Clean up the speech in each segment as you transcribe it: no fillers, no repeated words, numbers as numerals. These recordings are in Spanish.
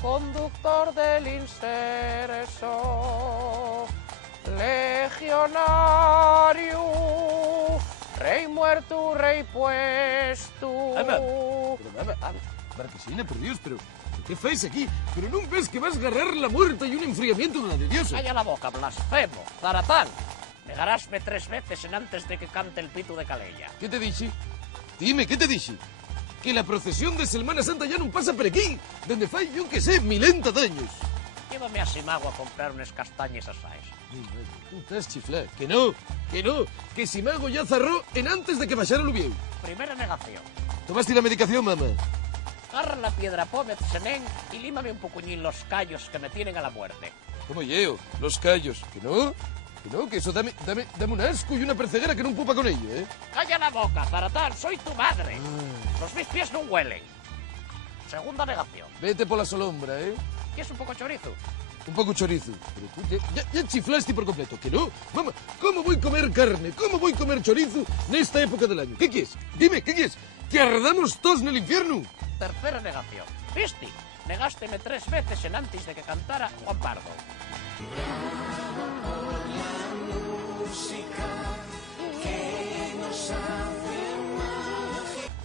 conductor del inserso, legionario, rey muerto, rey puesto. Marquesina, por Dios, pero ¿qué fais aquí? Pero no ves que vas a agarrar la muerte y un enfriamiento de la de Dios. Calla la boca, blasfemo, zaratán. Negarásme 3 veces en antes de que cante el pito de Calella. ¿Qué te dije? Dime, ¿qué te dije? Que la procesión de Semana Santa ya no pasa por aquí, donde fai, yo que sé, 1000 años. Llévame a Simago a comprar unas castañas asaes. Tú estás chiflado. Que no, que Simago ya cerró en antes de que bajara el Ubieu. Primera negación. ¿Tomaste la medicación, mamá? Agarra la piedra pómez, senén, y límame un pocuñín los callos que me tienen a la muerte. ¿Cómo llevo? Los callos. ¿Que no? Que eso dame un asco y una perceguera que no pupa con ello, ¿eh? ¡Calla la boca, zaratán! ¡Soy tu madre! Los mis pies no huelen. Segunda negación. Vete por la solombra, ¿eh? ¿Quieres un poco chorizo? Un poco chorizo. Pero tú ya chiflaste por completo, ¿que no? Mamá, ¿cómo voy a comer carne? ¿Cómo voy a comer chorizo en esta época del año? ¿Qué quieres? Dime, ¿qué quieres? ¿Que ardamos todos en el infierno? Tercera negación. ¿Viste? Negásteme 3 veces en antes de que cantara Juan Pardo.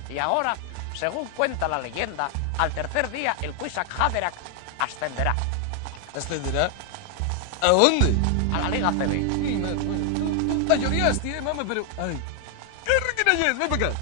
Y ahora, según cuenta la leyenda, al tercer día el Cuisac Haderach ascenderá. ¿Ascenderá? ¿A dónde? A la Liga CB. Bueno, tú lloriaste, mamá, pero... ¡Ay! ¡Qué riquinayes! ¡Ven para acá!